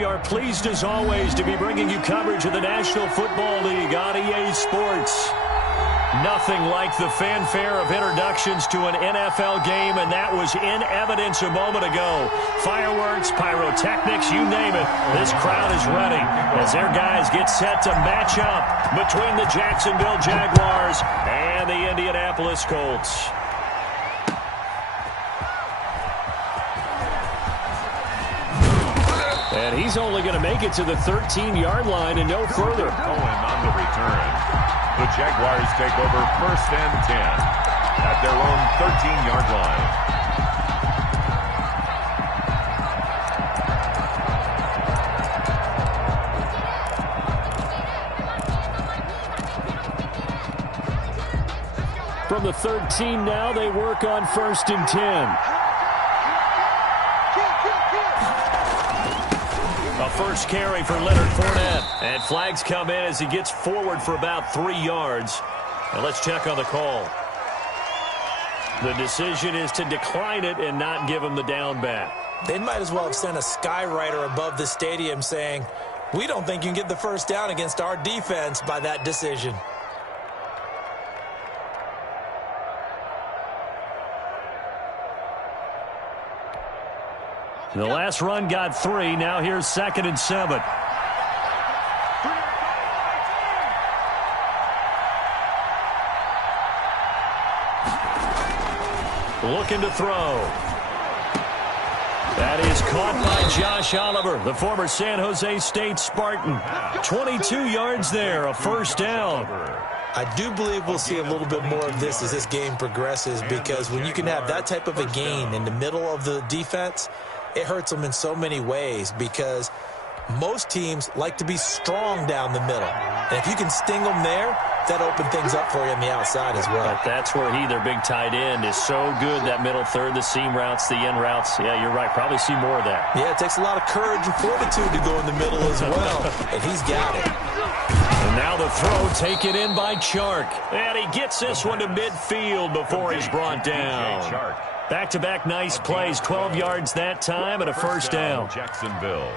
We are pleased as always to be bringing you coverage of the National Football League on EA Sports. Nothing like the fanfare of introductions to an NFL game, and that was in evidence a moment ago. Fireworks, pyrotechnics, you name it. This crowd is ready as their guys get set to match up between the Jacksonville Jaguars and the Indianapolis Colts. And he's only going to make it to the 13-yard line and no further. Cohen on the return. The Jaguars take over 1st and 10 at their own 13-yard line. From the 13 now, they work on 1st and 10. A first carry for Leonard Fournette. And flags come in as he gets forward for about 3 yards. And let's check on the call. The decision is to decline it and not give him the down back. They might as well have sent a skywriter above the stadium saying, we don't think you can get the first down against our defense by that decision. The last run got 3. Now here's 2nd and 7. Looking to throw. That is caught by Josh Oliver, the former San Jose State Spartan. 22 yards there, a first down. I do believe we'll see a little bit more of this as this game progresses, because when you can have that type of a gain in the middle of the defense, it hurts them in so many ways, because most teams like to be strong down the middle. And if you can sting them there, that opens things up for you on the outside as well. But that's where their big tight end, is so good, that middle third, the seam routes, the in routes. Yeah, you're right. Probably see more of that. Yeah, it takes a lot of courage and fortitude to go in the middle as well. And he's got it. And now the throw taken in by Chark. And he gets this one to midfield before he's brought down. Back-to-back nice plays, 12 yards that time and a first down. Jacksonville.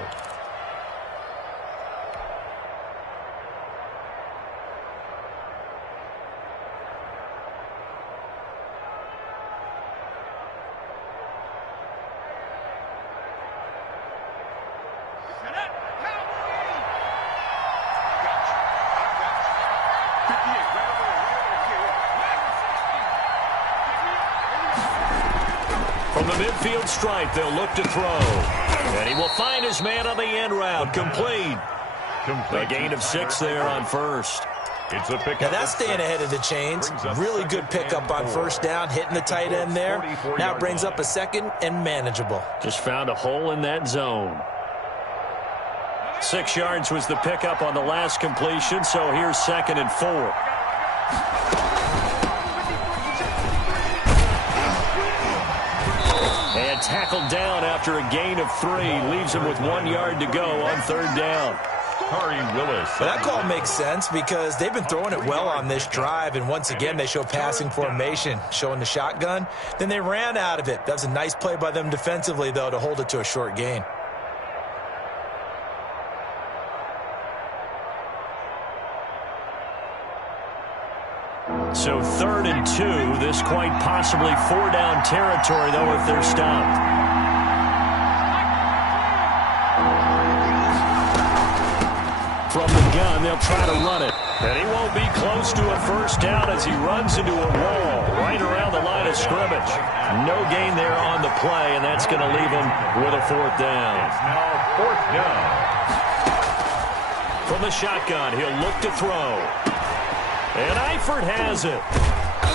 From the midfield stripe, they'll look to throw. And he will find his man on the end route. Complete. A gain of 6 there on first. It's a pick. Now that's staying ahead of the chains. Really good pickup on first down, hitting the tight end there. Now it brings up a 2nd and manageable. Just found a hole in that zone. 6 yards was the pickup on the last completion, so here's 2nd and 4. And tackled down after a gain of 3. Leaves him with 1 yard to go on 3rd down. Willis. That call makes sense because they've been throwing it well on this drive, and once again they show passing formation, showing the shotgun. Then they ran out of it. That was a nice play by them defensively, though, to hold it to a short gain. So 3rd and 2. This quite possibly 4-down territory, though, if they're stopped. From the gun, they'll try to run it. And he won't be close to a first down as he runs into a wall right around the line of scrimmage. No gain there on the play, and that's going to leave him with a 4th down. It's now 4th down. From the shotgun, he'll look to throw. And Eifert has it.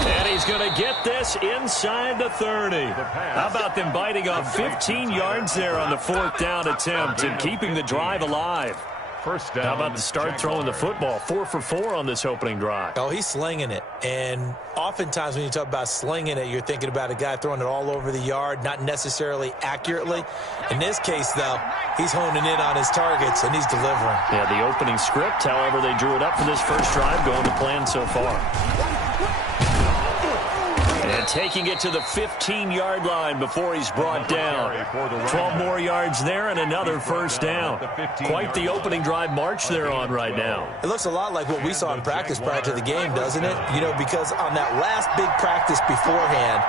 And he's going to get this inside the 30. How about them biting off 15 yards there on the 4th down attempt and keeping the drive alive? First down. How about the start throwing the football? 4 for 4 on this opening drive. Oh, he's slinging it. And oftentimes when you talk about slinging it, you're thinking about a guy throwing it all over the yard, not necessarily accurately. In this case, though, he's honing in on his targets, and he's delivering. Yeah, the opening script, however, they drew it up for this first drive, going to plan so far. And taking it to the 15-yard line before he's brought down. 12 more yards there and another first down. Quite the opening drive march they're on right now. It looks a lot like what we saw in practice prior to the game, doesn't it? You know, because on that last big practice beforehand,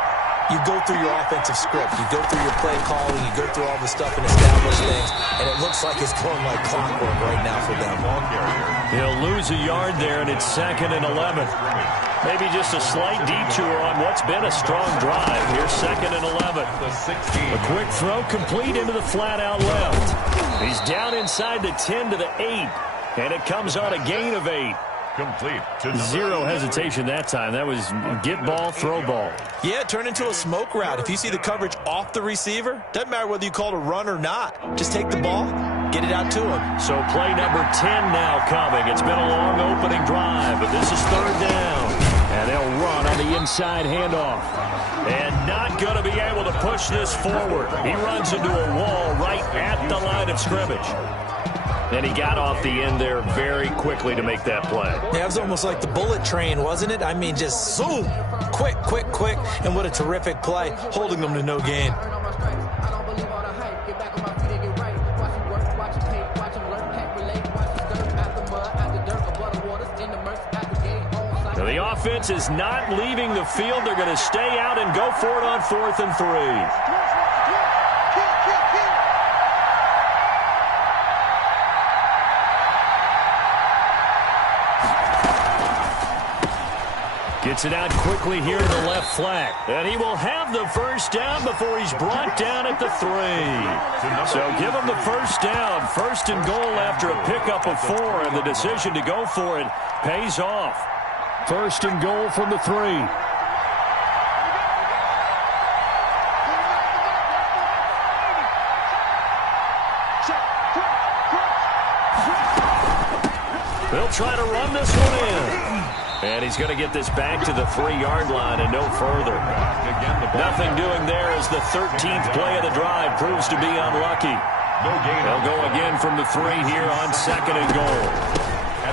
you go through your offensive script. You go through your play calling. You go through all the stuff and establish things. And it looks like it's going like clockwork right now for them. He'll lose a yard there, and it's 2nd and 11. Maybe just a slight detour on what's been a strong drive. Here's 2nd and 11. A quick throw complete into the flat out left. He's down inside the 10 to the 8. And it comes on a gain of 8. Complete to Zero hesitation that time. That was get ball, throw ball. Yeah, turn into a smoke route. If you see the coverage off the receiver, doesn't matter whether you call it a run or not. Just take the ball, get it out to him. So play number 10 now coming. It's been a long opening drive, but this is 3rd down. And they'll run on the inside handoff. And not going to be able to push this forward. He runs into a wall right at the line of scrimmage. And he got off the end there very quickly to make that play. Yeah, it was almost like the bullet train, wasn't it? I mean, just zoom, quick, quick, quick. And what a terrific play, holding them to no gain. Now the offense is not leaving the field. They're going to stay out and go for it on 4th and 3. Gets it out quickly here to the left flat. And he will have the first down before he's brought down at the 3. So give him the first down. 1st and goal after a pickup of 4. And the decision to go for it pays off. 1st and goal from the 3. They'll try to run this one in. And he's going to get this back to the 3-yard line and no further. Nothing doing there as the 13th play of the drive proves to be unlucky. They'll go again from the 3 here on 2nd and goal.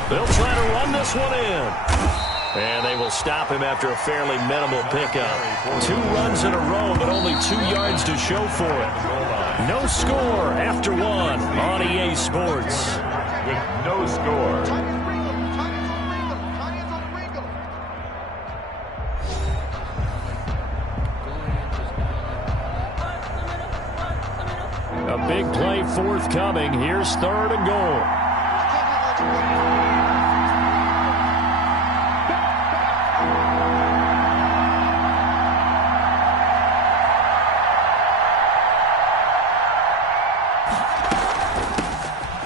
They'll try to run this one in. And they will stop him after a fairly minimal pickup. 2 runs in a row, but only 2 yards to show for it. No score after 1 on EA Sports. with no score. A big play forthcoming. Here's 3rd and goal.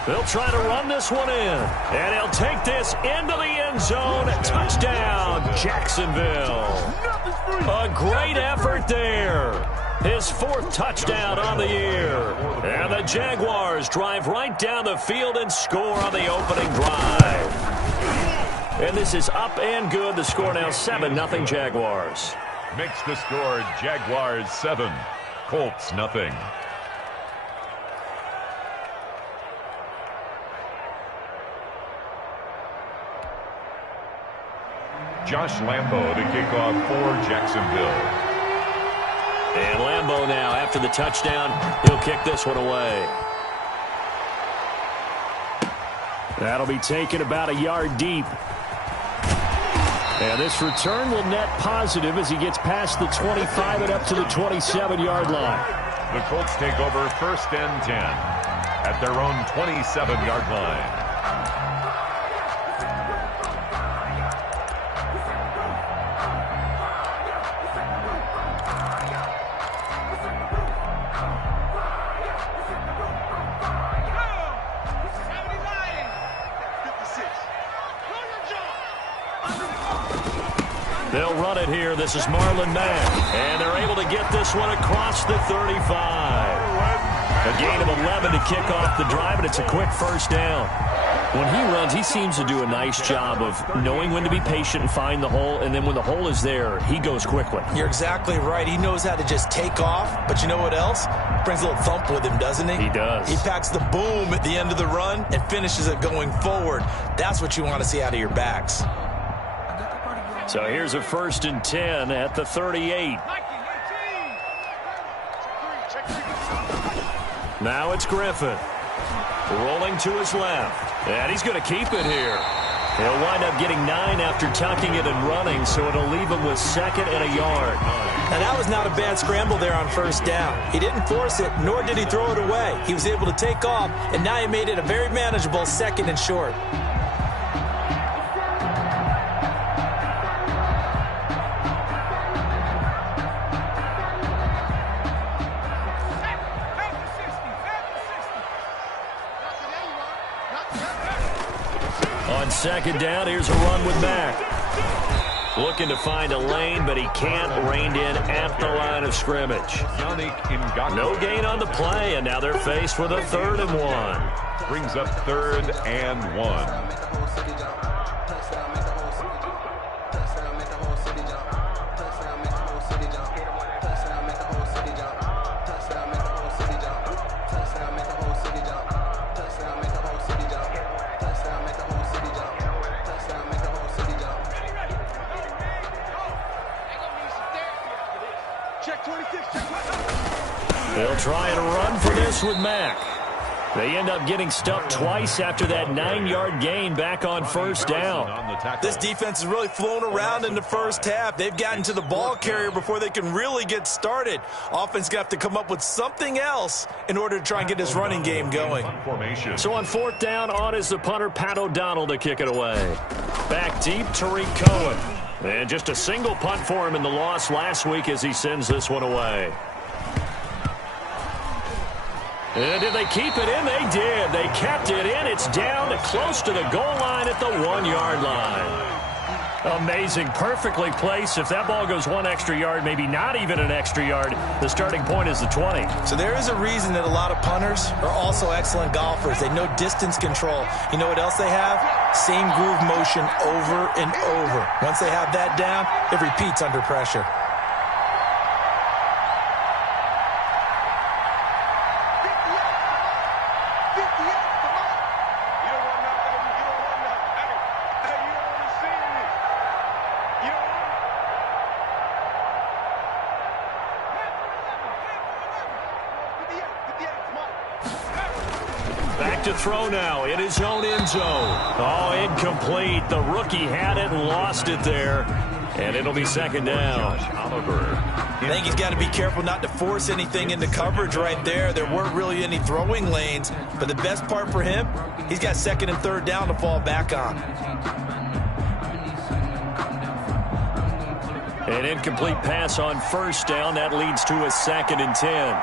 They'll try to run this one in. And he'll take this into the end zone. Touchdown, Jacksonville. A great effort there. His 4th touchdown on the year. And the Jaguars drive right down the field and score on the opening drive. And this is up and good. The score now 7-0 Jaguars. Makes the score Jaguars 7, Colts nothing. Josh Lambo to kick off for Jacksonville. And Lambo now, after the touchdown, he'll kick this one away. That'll be taken about a yard deep. And this return will net positive as he gets past the 25 and up to the 27-yard line. The Colts take over 1st and 10 at their own 27-yard line. They'll run it here. This is Marlon Mack. And they're able to get this one across the 35. A gain of 11 to kick off the drive, and it's a quick 1st down. When he runs, he seems to do a nice job of knowing when to be patient and find the hole, and then when the hole is there, he goes quickly. You're exactly right. He knows how to just take off, but you know what else? Brings a little thump with him, doesn't he? He does. He packs the boom at the end of the run and finishes it going forward. That's what you want to see out of your backs. So here's a 1st and 10 at the 38. Now it's Griffin. Rolling to his left. And he's going to keep it here. He'll wind up getting 9 after tucking it and running, so it'll leave him with 2nd and a yard. Now, that was not a bad scramble there on 1st down. He didn't force it, nor did he throw it away. He was able to take off, and now he made it a very manageable 2nd and short. On 2nd down, here's a run with Mack. Looking to find a lane, but he can't. Reined in at the line of scrimmage. No gain on the play, and now they're faced with a 3rd and 1. Brings up 3rd and 1. They'll try and run for this with Mack. They end up getting stuffed twice after that 9-yard gain back on 1st down. This defense has really flown around in the 1st half. They've gotten to the ball carrier before they can really get started. Offense got to come up with something else in order to try and get his running game going. So on 4th down, on is the punter, Pat O'Donnell, to kick it away. Back deep, Tariq Cohen. And just a single punt for him in the loss last week as he sends this one away. And did they keep it in? They did. They kept it in. It's down to close to the goal line at the 1-yard line. Amazing. Perfectly placed. If that ball goes 1 extra yard, maybe not even an extra yard, the starting point is the 20. So there is a reason that a lot of punters are also excellent golfers. They know distance control. You know what else they have? Same groove motion over and over. Once they have that down, it repeats under pressure. Back to throw now in his own end zone. Oh, incomplete. The rookie had it and lost it there. And it'll be 2nd down. I think he's got to be careful not to force anything into coverage right there. There weren't really any throwing lanes. But the best part for him, he's got 2nd and 3rd down to fall back on. An incomplete pass on 1st down. That leads to a 2nd and 10.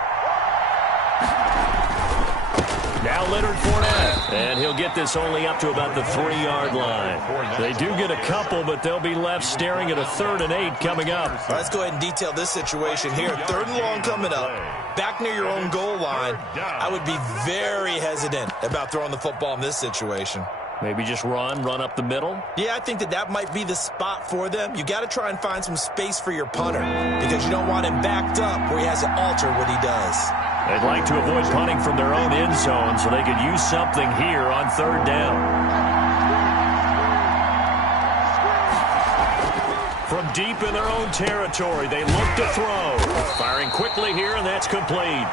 Now Leonard Fournette, and he'll get this only up to about the 3-yard line. They do get a couple, but they'll be left staring at a 3rd and 8 coming up. Let's go ahead and detail this situation here. 3rd and long coming up, back near your own goal line. I would be very hesitant about throwing the football in this situation. Maybe just run up the middle? Yeah, I think that might be the spot for them. You got to try and find some space for your punter because you don't want him backed up where he has to alter what he does. They'd like to avoid punting from their own end zone so they could use something here on 3rd down. From deep in their own territory, they look to throw. Firing quickly here, and that's complete.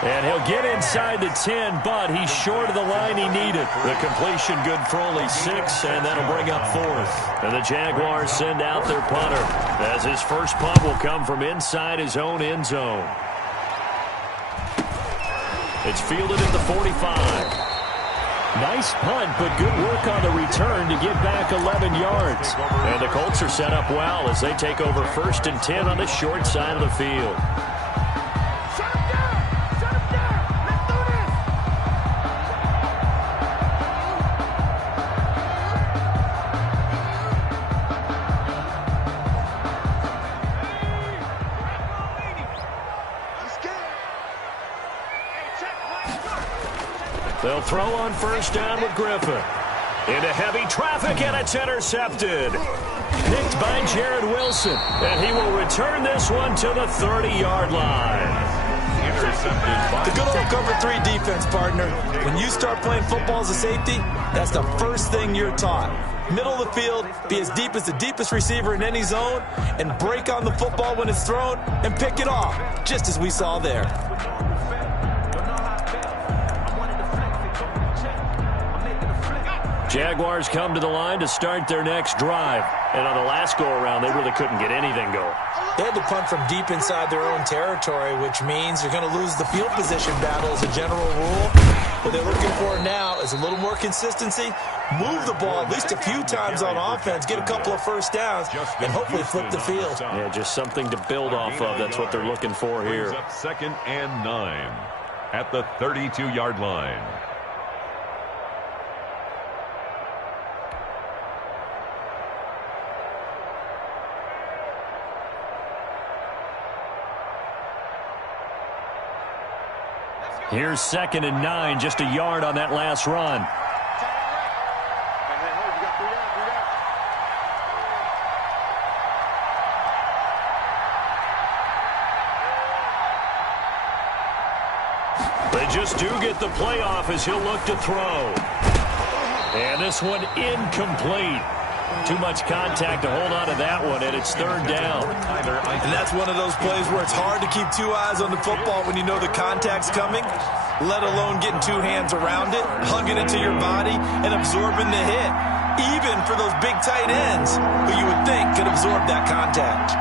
And he'll get inside the 10, but he's short of the line he needed. The completion good for only 6, and that'll bring up 4th. And the Jaguars send out their punter, as his first punt will come from inside his own end zone. It's fielded at the 45. Nice punt, but good work on the return to get back 11 yards. And the Colts are set up well as they take over 1st and 10 on the short side of the field. They'll throw on 1st down with Griffin. Into heavy traffic, and it's intercepted. Picked by Jared Wilson, and he will return this one to the 30-yard line. The good old cover 3 defense, partner. When you start playing football as a safety, that's the first thing you're taught. Middle of the field, be as deep as the deepest receiver in any zone, and break on the football when it's thrown and pick it off, just as we saw there. Jaguars come to the line to start their next drive. And on the last go-around, they really couldn't get anything going. They had to punt from deep inside their own territory, which means you're going to lose the field position battle as a general rule. What they're looking for now is a little more consistency, move the ball at least a few times on offense, get a couple of first downs, and hopefully flip the field. Yeah, just something to build off of. That's what they're looking for here. Up 2nd and 9 at the 32-yard line. Here's 2nd and 9, just a yard on that last run. They just do get the playoff as he'll look to throw. And this one incomplete. Too much contact to hold on to that one, and it's 3rd down. And that's one of those plays where it's hard to keep 2 eyes on the football when you know the contact's coming, let alone getting 2 hands around it, hugging it to your body, and absorbing the hit, even for those big tight ends who you would think could absorb that contact.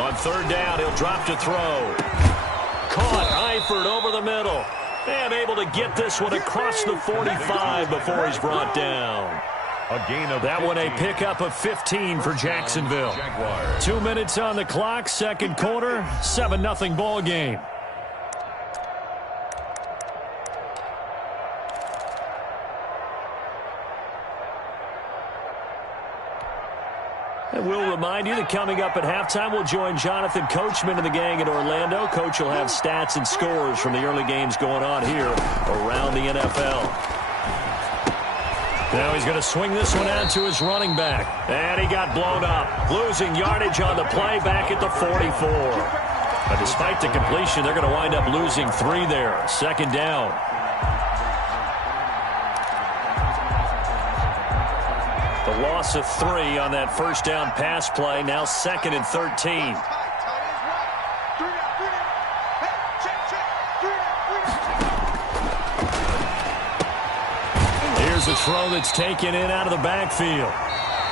On 3rd down, he'll drop to throw. Caught Eifert over the middle. And able to get this one across the 45 before he's brought down. A gain of that one a pickup of 15 for Jacksonville. 2 minutes on the clock, 2nd quarter, 7-0 ball game. And we'll remind you that coming up at halftime, we'll join Jonathan Coachman and the gang in Orlando. Coach will have stats and scores from the early games going on here around the NFL. Now he's going to swing this one out to his running back. And he got blown up. Losing yardage on the play back at the 44. But despite the completion, they're going to wind up losing 3 there. 2nd down. The loss of 3 on that 1st down pass play. Now 2nd and 13. Here's a throw that's taken in out of the backfield.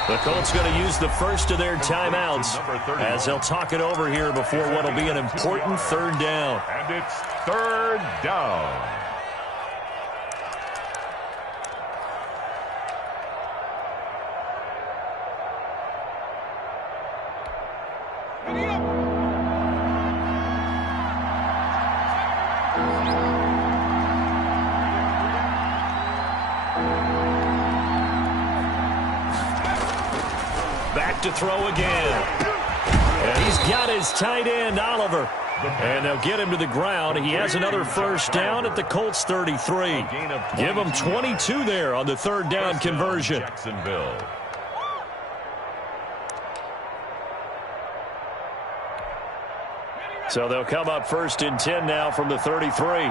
The Colts going to use the first of their timeouts as they'll talk it over here before what will be an important 3rd down. And it's 3rd down. Back to throw again. And he's got his tight end, Oliver. And they'll get him to the ground. He has another 1st down at the Colts 33. Give him 22 there on the 3rd down conversion. Jacksonville. So they'll come up 1st and 10 now from the 33.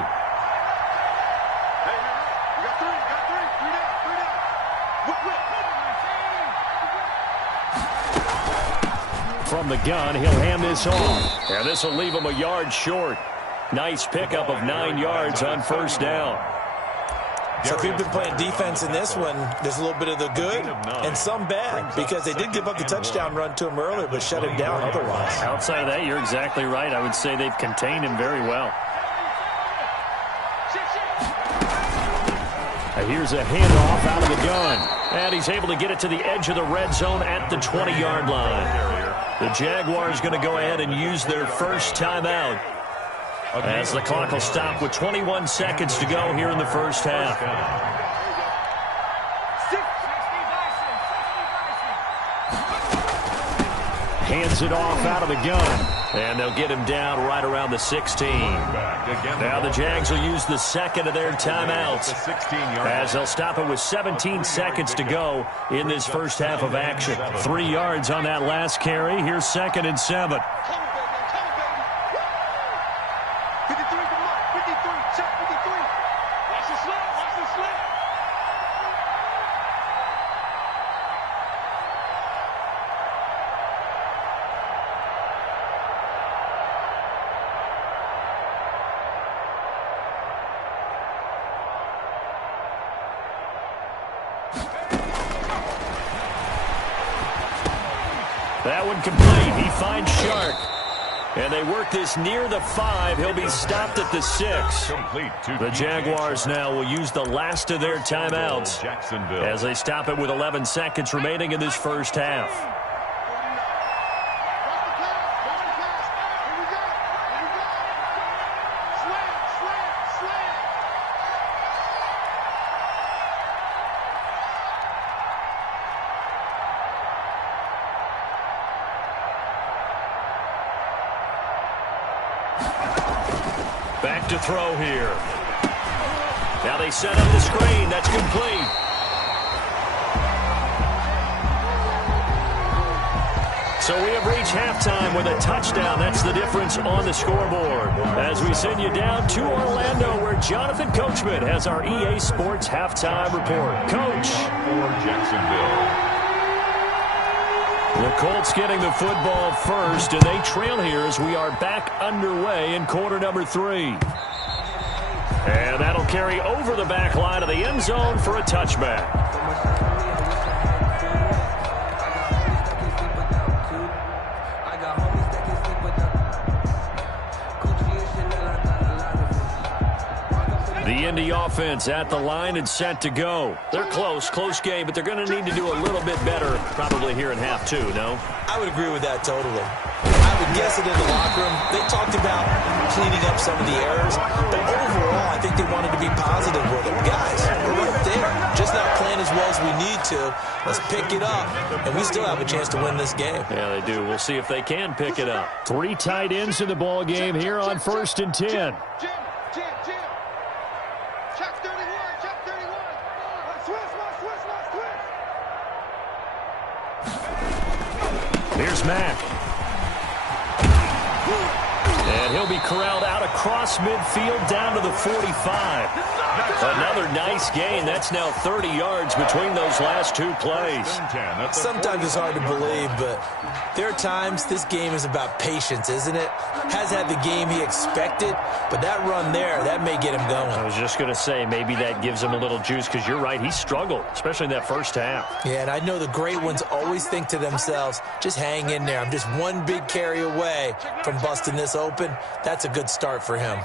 From the gun, he'll hand this off. And this will leave him a yard short. Nice pickup of 9 yards on 1st down. So if you've been playing defense in this one, there's a little bit of the good and some bad, because they did give up the touchdown run to him earlier, but shut him down otherwise. Outside of that, you're exactly right. I would say they've contained him very well. Here's a handoff out of the gun. And he's able to get it to the edge of the red zone at the 20-yard line. The Jaguars going to go ahead and use their first timeout as the clock will stop with 21 seconds to go here in the 1st half. Hands it off out of the gun. And they'll get him down right around the 16. Now the Jags will use the second of their timeouts, as they'll stop it with 17 seconds to go in this first half of action. 3 yards on that last carry. Here's 2nd and 7. That one complete. He finds Shark. And they work this near the 5. He'll be stopped at the 6. The Jaguars now will use the last of their timeouts as they stop it with 11 seconds remaining in this first half. Back to throw here. Now they set up the screen. That's complete. So we have reached halftime with a touchdown. That's the difference on the scoreboard. As we send you down to Orlando, where Jonathan Coachman has our EA Sports halftime report. Coach. For Jacksonville. The Colts getting the football first, and they trail here as we are back underway in quarter number 3. And that'll carry over the back line of the end zone for a touchback. The Indy offense at the line and set to go. They're close game, but they're going to need to do a little bit better probably here in half 2, no? I would agree with that totally. I would guess it in the locker room. They talked about cleaning up some of the errors, but overall, I think they wanted to be positive with them. Guys, we're right there. Just not playing as well as we need to. Let's pick it up, and we still have a chance to win this game. Yeah, they do. We'll see if they can pick it up. 3 tight ends in the ball game here on 1st and 10. Here's Mack. And he'll be corralled out across midfield down to the 45. Another nice gain. That's now 30 yards between those last 2 plays. Sometimes it's hard to believe, but there are times this game is about patience, isn't it? Has had the game he expected, but that run there, that may get him going. I was just going to say, maybe that gives him a little juice, because you're right, he struggled, especially in that first half. Yeah, and I know the great ones always think to themselves, just hang in there. I'm just one big carry away from busting this open. That's a good start for him.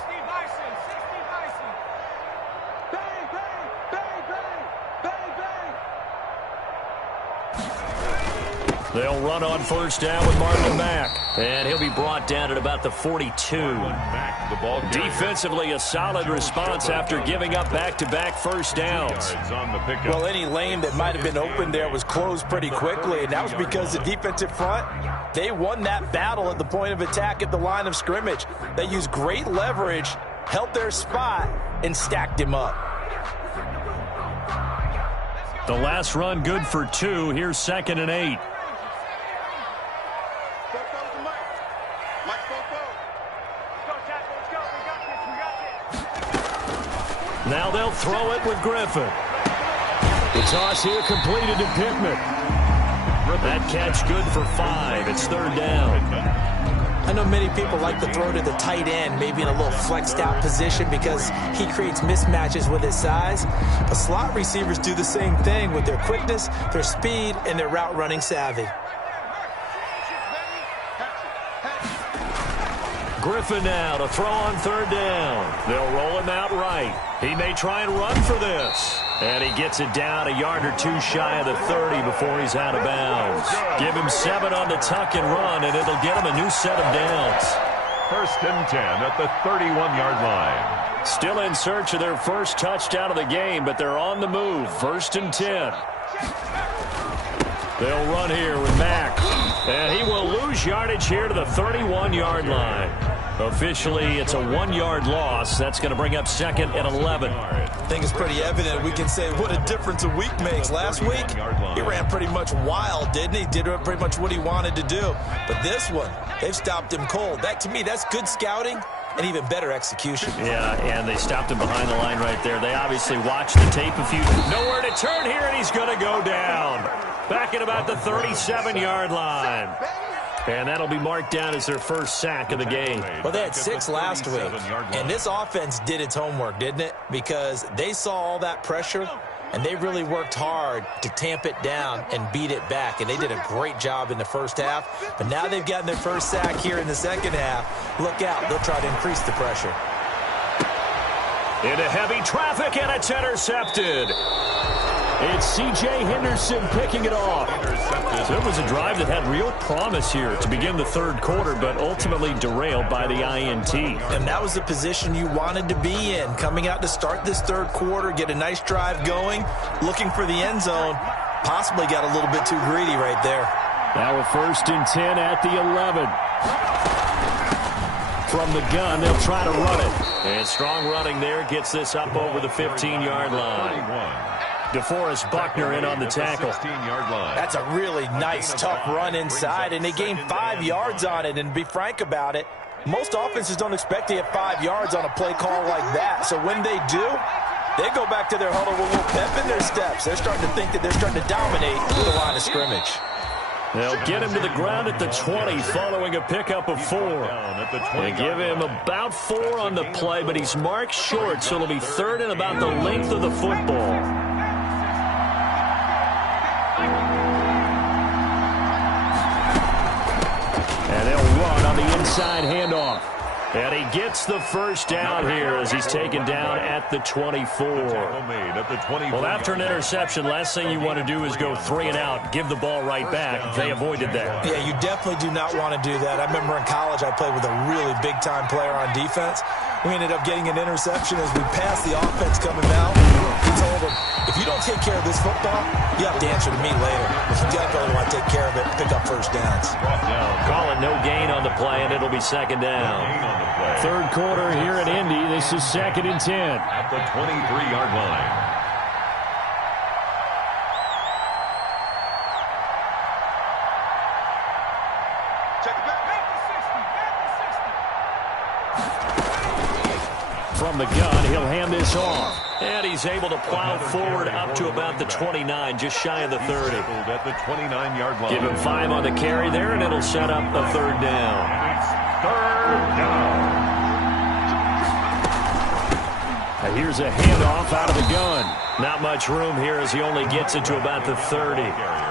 They'll run on first down with Marlon Mack. And he'll be brought down at about the 42. Defensively, a solid response after giving up back-to-back first downs. Well, any lane that might have been open there was closed pretty quickly, and that was because the defensive front, they won that battle at the point of attack at the line of scrimmage. They used great leverage, held their spot, and stacked him up. The last run good for 2. Here's 2nd and 8. Now they'll throw it with Griffin. The toss here completed to Pittman. That catch good for 5. It's 3rd down. I know many people like to throw to the tight end, maybe in a little flexed out position because he creates mismatches with his size. But slot receivers do the same thing with their quickness, their speed, and their route running savvy. Griffin now to throw on 3rd down. They'll roll him out right. He may try and run for this. And he gets it down a yard or 2 shy of the 30 before he's out of bounds. Give him 7 on the tuck and run, and it'll get him a new set of downs. 1st and 10 at the 31-yard line. Still in search of their first touchdown of the game, but they're on the move. 1st and 10. They'll run here with Mack. And he will lose lose yardage here to the 31-yard line. Officially, it's a 1-yard loss. That's going to bring up second and 11. I think it's pretty evident. We can say what a difference a week makes. Last week, he ran pretty much wild, didn't he? Did pretty much what he wanted to do. But this one, they've stopped him cold. That, to me, that's good scouting and even better execution. Yeah, and they stopped him behind the line right there. They obviously watched the tape a few. Nowhere to turn here, and he's going to go down. Back at about the 37-yard line. And that'll be marked down as their first sack of the game. Well, they had 6 last week, and this offense did its homework, didn't it? Because they saw all that pressure, and they really worked hard to tamp it down and beat it back. And they did a great job in the first half. But now they've gotten their first sack here in the second half. Look out. They'll try to increase the pressure. Into heavy traffic, and it's intercepted. It's C.J. Henderson picking it off. So it was a drive that had real promise here to begin the third quarter, but ultimately derailed by the INT. And that was the position you wanted to be in, coming out to start this third quarter, get a nice drive going, looking for the end zone. Possibly got a little bit too greedy right there. Now a 1st and 10 at the 11. From the gun, they'll try to run it. And strong running there gets this up over the 15-yard line. DeForest Buckner in on the tackle. That's a really nice, tough run inside, and they gained 5 yards on it. And to be frank about it, most offenses don't expect to get 5 yards on a play call like that. So when they do, they go back to their huddle with a little pep in their steps. They're starting to think that they're starting to dominate the line of scrimmage. They'll get him to the ground at the 20 following a pickup of 4. They give him about 4 on the play, but he's marked short, so it'll be 3rd and about the length of the football. And they'll run on the inside handoff. And he gets the first down here as he's taken down at the 24. Well, after an interception, last thing you want to do is go 3 and out, give the ball right back. They avoided that. Yeah, you definitely do not want to do that. I remember in college I played with a really big-time player on defense. We ended up getting an interception as we passed the offense coming out. He told him, if you don't take care of this football, you have to answer to me later. You definitely want to take care of it and pick up first downs. Call it no gain on the play, and it'll be 2nd down. Third quarter here in Indy. This is 2nd and 10. At the 23-yard line. From the gun, he'll hand this off. And he's able to plow forward up to about the 29, just shy of the 30. At the 29-yard line. Give him 5 on the carry there, and it'll set up a 3rd down. It's 3rd down. Now here's a handoff out of the gun. Not much room here as he only gets it to about the 30.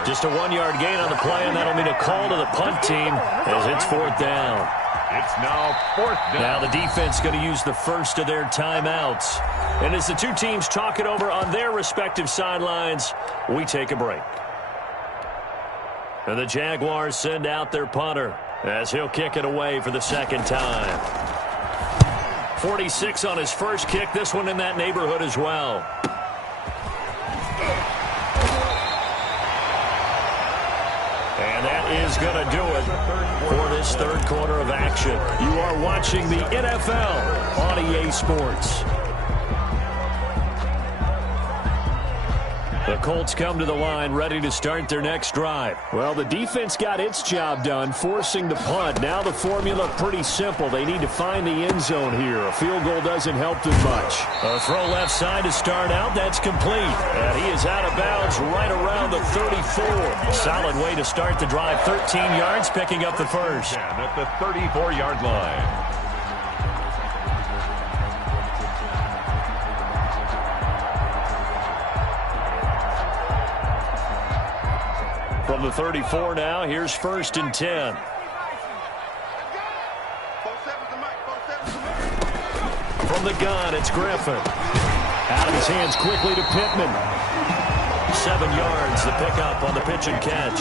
Just a 1-yard gain on the play, and that'll mean a call to the punt team as it's 4th down. It's now 4th down. Now the defense going to use the first of their timeouts. And as the two teams talk it over on their respective sidelines, we take a break. And the Jaguars send out their punter as he'll kick it away for the 2nd time. 46 on his first kick, this one in that neighborhood as well. And that is going to do it for this third quarter of action. You are watching the NFL on EA Sports. The Colts come to the line ready to start their next drive. Well, the defense got its job done, forcing the punt. Now the formula pretty simple. They need to find the end zone here. A field goal doesn't help them much. A throw left side to start out. That's complete. And he is out of bounds right around the 34. Solid way to start the drive. 13 yards, picking up the first. And at the 34-yard line. From the 34 now, here's 1st and 10. From the gun, it's Griffin. Out of his hands quickly to Pittman. 7 yards, the pickup on the pitch and catch.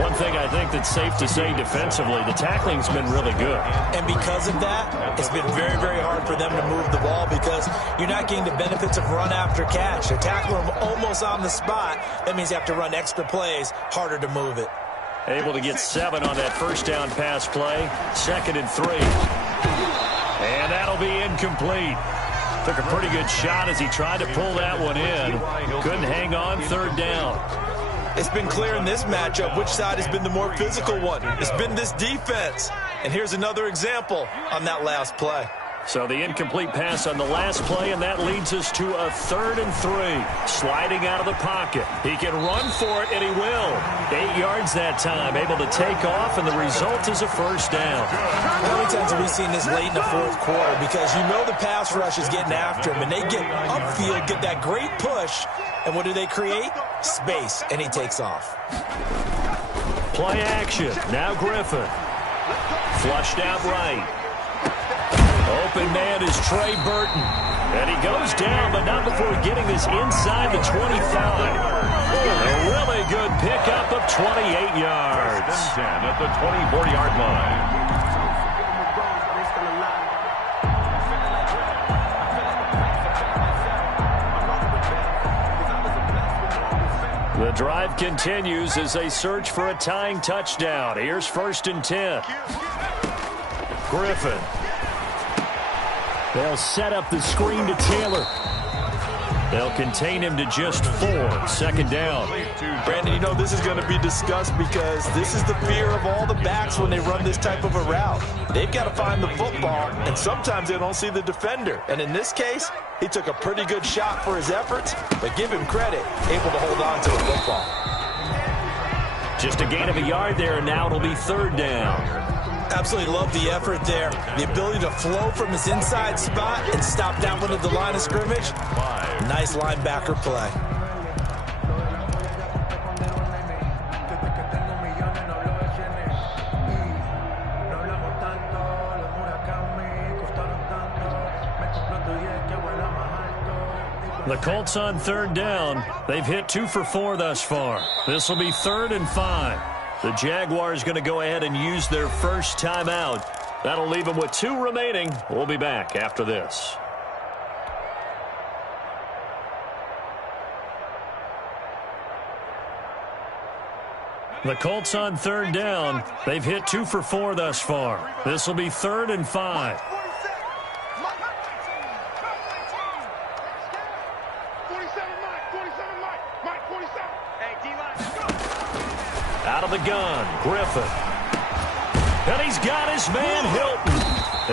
One thing I think that's safe to say defensively, the tackling's been really good. And because of that, it's been very, very hard for them to move the ball because you're not getting the benefits of run after catch. They tackle them almost on the spot. That means you have to run extra plays, harder to move it. Able to get 7 on that first down pass play. 2nd and 3. And that'll be incomplete. Took a pretty good shot as he tried to pull that one in. Couldn't hang on 3rd down. It's been clear in this matchup which side has been the more physical one. It's been this defense. And here's another example on that last play. So the incomplete pass on the last play, and that leads us to a 3rd and 3. Sliding out of the pocket. He can run for it, and he will. 8 yards that time. Able to take off, and the result is a first down. How many times have we seen this late in the 4th quarter? Because you know the pass rush is getting after him, and they get upfield, get that great push, and what do they create? Space, and he takes off. Play action. Now Griffin. Flushed out right. Open man is Trey Burton. And he goes down, but not before getting this inside the 25. A really good pickup of 28 yards. 10 at the 24-yard line. The drive continues as they search for a tying touchdown. Here's 1st and 10. Griffin. They'll set up the screen to Taylor. They'll contain him to just 4. 2nd down. Brandon, you know this is going to be discussed because this is the fear of all the backs when they run this type of a route. They've got to find the football, and sometimes they don't see the defender. And in this case, he took a pretty good shot for his efforts, but give him credit, able to hold on to the football. Just a gain of a yard there, and now it'll be 3rd down. Absolutely love the effort there. The ability to flow from his inside spot and stop that one at the line of scrimmage. Nice linebacker play. The Colts on 3rd down. They've hit 2 for 4 thus far. This will be 3rd and 5. The Jaguars going to go ahead and use their first timeout. That'll leave them with 2 remaining. We'll be back after this. The Colts on 3rd down. They've hit 2 for 4 thus far. This will be 3rd and 5. Out of the gun, Griffin. And he's got his man, Hilton.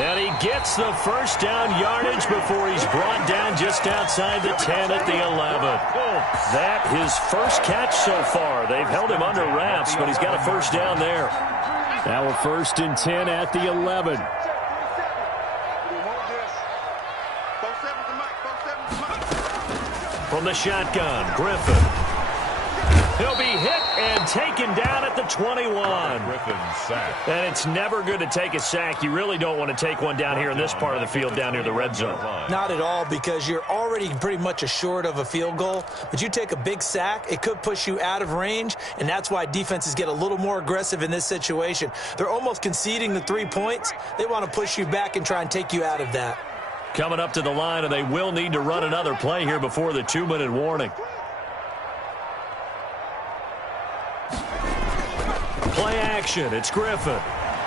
And he gets the first down yardage before he's brought down just outside the 10 at the 11. That his first catch so far. They've held him under wraps, but he's got a first down there. Now a 1st and 10 at the 11. From the shotgun, Griffin. He'll be hit and taken down at the 21. And it's never good to take a sack. You really don't want to take one down here in this part of the field down near the red zone. Not at all, because you're already pretty much assured of a field goal. But you take a big sack, it could push you out of range, and that's why defenses get a little more aggressive in this situation. They're almost conceding the 3 points. They want to push you back and try and take you out of that. Coming up to the line, and they will need to run another play here before the 2-minute warning. Play action. It's Griffin.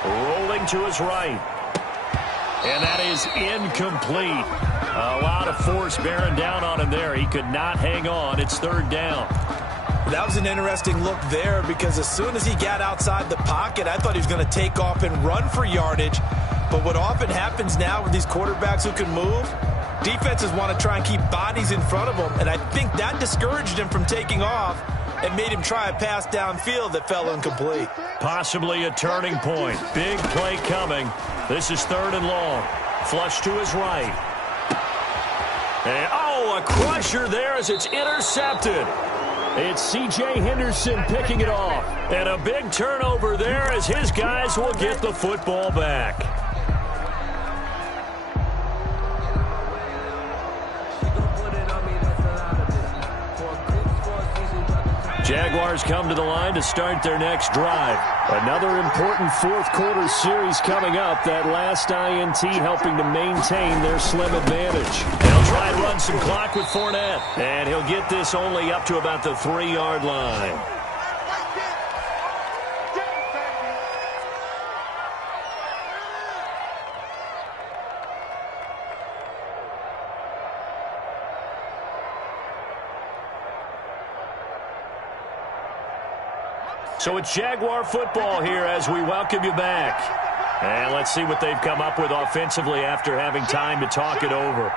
Rolling to his right. And that is incomplete. A lot of force bearing down on him there. He could not hang on. It's 3rd down. That was an interesting look there because as soon as he got outside the pocket, I thought he was going to take off and run for yardage. But what often happens now with these quarterbacks who can move, defenses want to try and keep bodies in front of them. And I think that discouraged him from taking off and made him try a pass downfield that fell incomplete. Possibly a turning point. Big play coming. This is 3rd and long. Flush to his right. And, a crusher there as it's intercepted. It's C.J. Henderson picking it off. And a big turnover there as his guys will get the football back. Jaguars come to the line to start their next drive. Another important 4th quarter series coming up. That last INT helping to maintain their slim advantage. They'll try and run some clock with Fournette. And he'll get this only up to about the 3-yard line. So it's Jaguar football here as we welcome you back. And let's see what they've come up with offensively after having time to talk it over.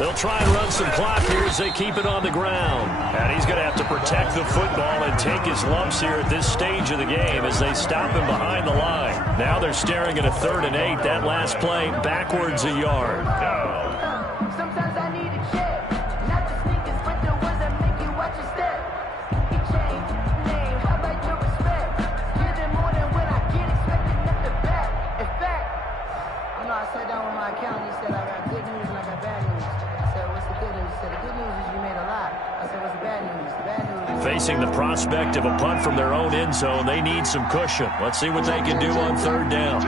They'll try and run some clock here as they keep it on the ground. And he's going to have to protect the football and take his lumps here at this stage of the game as they stop him behind the line. Now they're staring at a 3rd and 8. That last play backwards a yard. Sometimes I need a check. Not the sneakers, but the ones that make you watch your step. You change name, how about your respect? Give them more than when I get expected nothing back. In fact, you know, I sat down with my accountant. He said I got good news and I got bad news. I said, what's the good news? He said, the good news is you made a lot. I said, what's the bad news? The bad news is... Facing the prospect of a punt from their own end zone, they need some cushion. Let's see what they can do on 3rd down.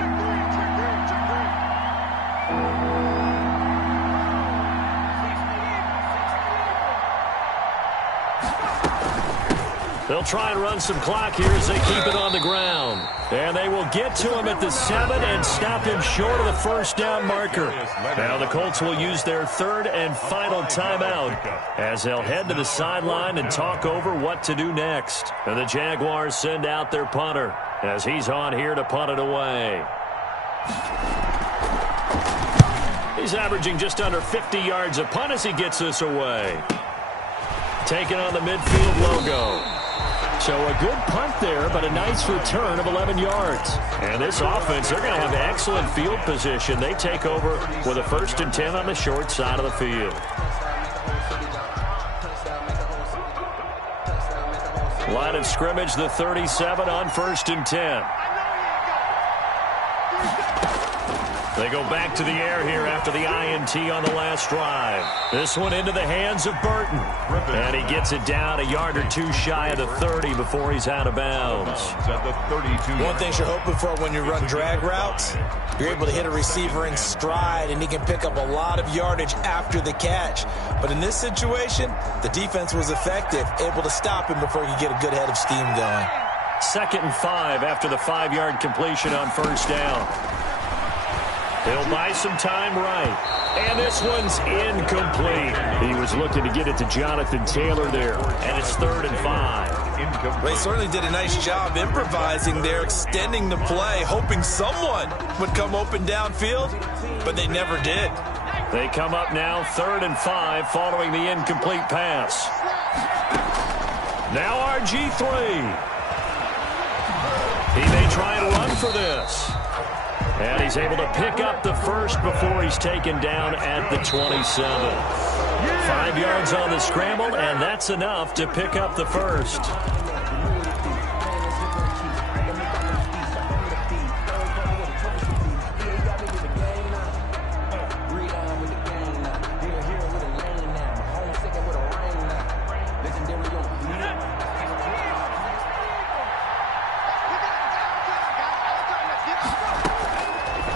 They'll try and run some clock here as they keep it on the ground. And they will get to him at the 7 and stop him short of the 1st down marker. Now the Colts will use their 3rd and final timeout as they'll head to the sideline and talk over what to do next. And the Jaguars send out their punter as he's on here to punt it away. He's averaging just under 50 yards a punt as he gets this away. Taking on the midfield logo. So a good punt there, but a nice return of 11 yards. And this offense, they're going to have excellent field position. They take over with a 1st and 10 on the short side of the field. Line of scrimmage, the 37 on 1st and 10. They go back to the air here after the INT on the last drive. This one into the hands of Burton. And he gets it down a yard or two shy of the 30 before he's out of bounds. One thing you're hoping for when you run drag routes, you're able to hit a receiver in stride, and he can pick up a lot of yardage after the catch. But in this situation, the defense was effective, able to stop him before he could get a good head of steam going. 2nd and 5 after the 5-yard completion on 1st down. He'll buy some time right. And this one's incomplete. He was looking to get it to Jonathan Taylor there. And it's 3rd and 5. They certainly did a nice job improvising there, extending the play, hoping someone would come open downfield, but they never did. They come up now 3rd and 5 following the incomplete pass. Now RG3. He may try and run for this. And he's able to pick up the 1st before he's taken down at the 27. 5 yards on the scramble, and that's enough to pick up the 1st.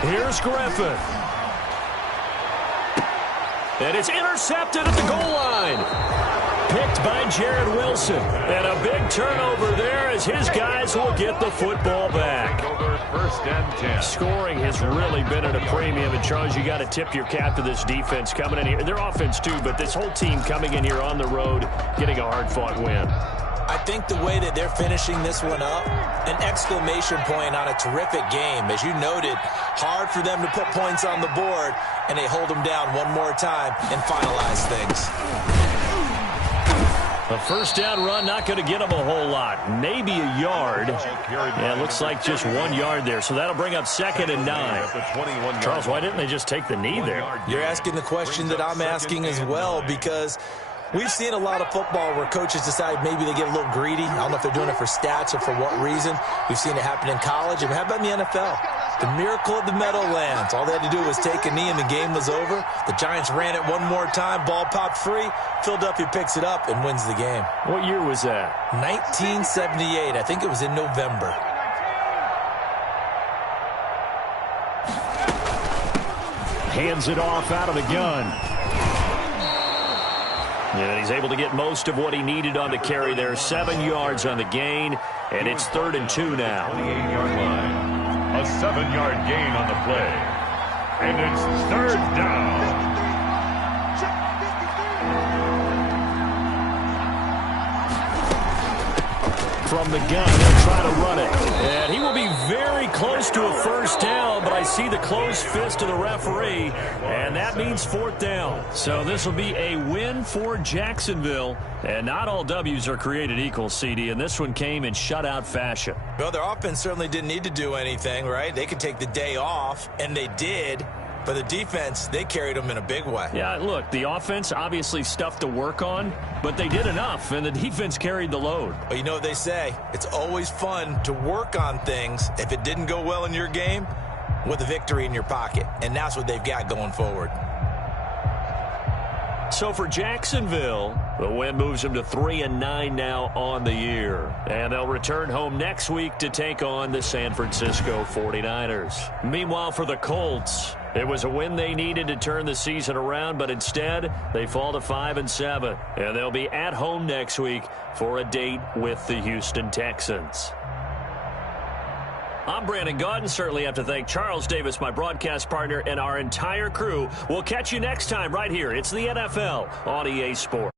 Here's Griffin. And it's intercepted at the goal line. Picked by Jared Wilson. And a big turnover there as his guys will get the football back. 1st and 10. Scoring has really been at a premium. And, Charles, you got to tip your cap to this defense coming in here. Their offense, too, but this whole team coming in here on the road, getting a hard-fought win. I think the way that they're finishing this one up, an exclamation point on a terrific game. As you noted, hard for them to put points on the board, and they hold them down one more time and finalize things. A 1st down run, not going to get them a whole lot. Maybe a yard. Yeah, it looks like just 1 yard there. So that'll bring up 2nd and 9. Charles, why didn't they just take the knee there? You're asking the question that I'm asking as well, because we've seen a lot of football where coaches decide maybe they get a little greedy. I don't know if they're doing it for stats or for what reason. We've seen it happen in college. And how about in the NFL? The miracle of the Meadowlands. All they had to do was take a knee and the game was over. The Giants ran it one more time. Ball popped free. Philadelphia picks it up and wins the game. What year was that? 1978. I think it was in November. Hands it off out of the gun. And he's able to get most of what he needed on the carry there. 7 yards on the gain, and it's 3rd and 2 now. 28-yard line. A 7-yard gain on the play. And it's 3rd down. from the gun. They'll try to run it. And he will be very close to a first down, but I see the closed fist of the referee, and that means fourth down. So this will be a win for Jacksonville. And not all W's are created equal, CD, and this one came in shutout fashion. Well, their offense certainly didn't need to do anything, right? They could take the day off, and they did. But the defense, they carried them in a big way. Yeah, look, the offense obviously stuff to work on, but they did enough, and the defense carried the load. Well, you know what they say. It's always fun to work on things if it didn't go well in your game with a victory in your pocket, and that's what they've got going forward. So for Jacksonville, the win moves them to 3-9 now on the year. And they'll return home next week to take on the San Francisco 49ers. Meanwhile, for the Colts, it was a win they needed to turn the season around, but instead they fall to 5-7. And they'll be at home next week for a date with the Houston Texans. I'm Brandon Gaudin. Certainly have to thank Charles Davis, my broadcast partner, and our entire crew. We'll catch you next time right here. It's the NFL on EA Sports.